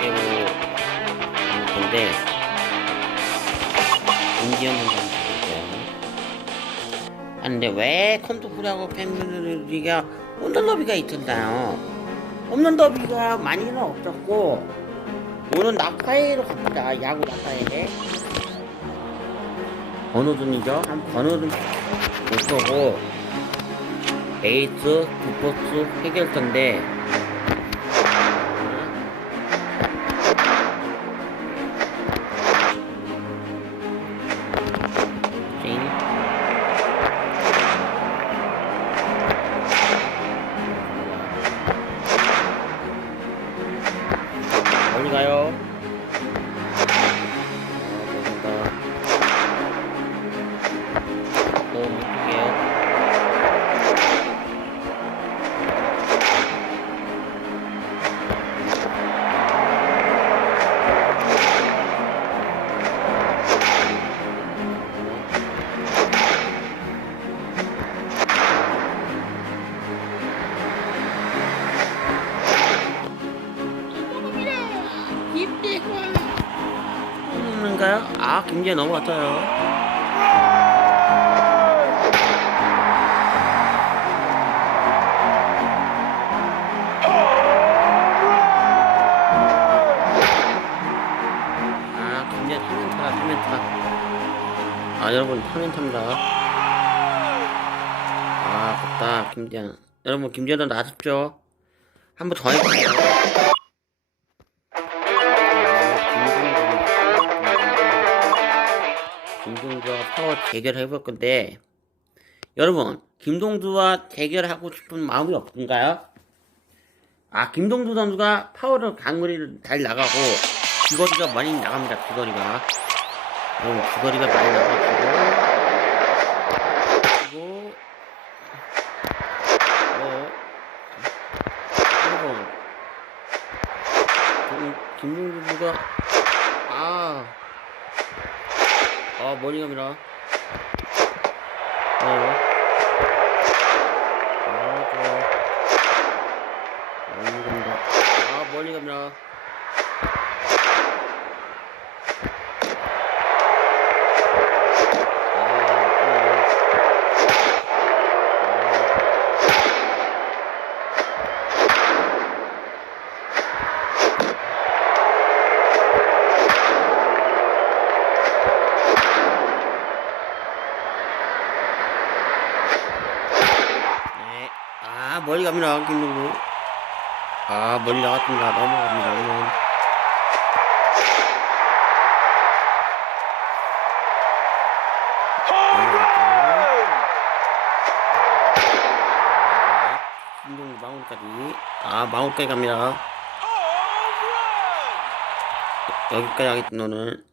빼고 할 건데 인디언은 좀 드릴게요. 아 근데 왜 컴퓨터하고 팬들이가 없는 더비가 있던가요? 없는 더비가 많이는 없었고 오늘 낙하해로 갑니다. 야구 낙하해. 번호준이죠? 한 번호준 못 보고 에이스, 두포스, 해결전인데 먹는가요? 아, 굉장히 넘어갔어요. 아. 아, 여러분, 타멘타입니다. 아, 아깝다, 김재현. 여러분, 김재현도 나섭죠? 한번 더 해볼게요. 김동주와 파워 대결을 해볼 건데 여러분 김동주와 대결하고 싶은 마음이 없던가요? 아 김동주 선수가 파워를 강거리를 잘 나가고 귀거리가 많이 나갑니다 귀거리가 여러분 귀거리가 많이 나가지고 그리고 어 여러분 김- 김동주 선수가 아 아, 머리 감이라. 네. 아, 좋아. 머리 감이라. 아, 머리 감이라. 아, 머리 갑니다, 김동구. 아, 머리 나갔습니다. 넘어갑니다, 오늘. 김동구 마무리까지. 아, 마무리까지 갑니다. 여기까지 하겠습니다, 오늘.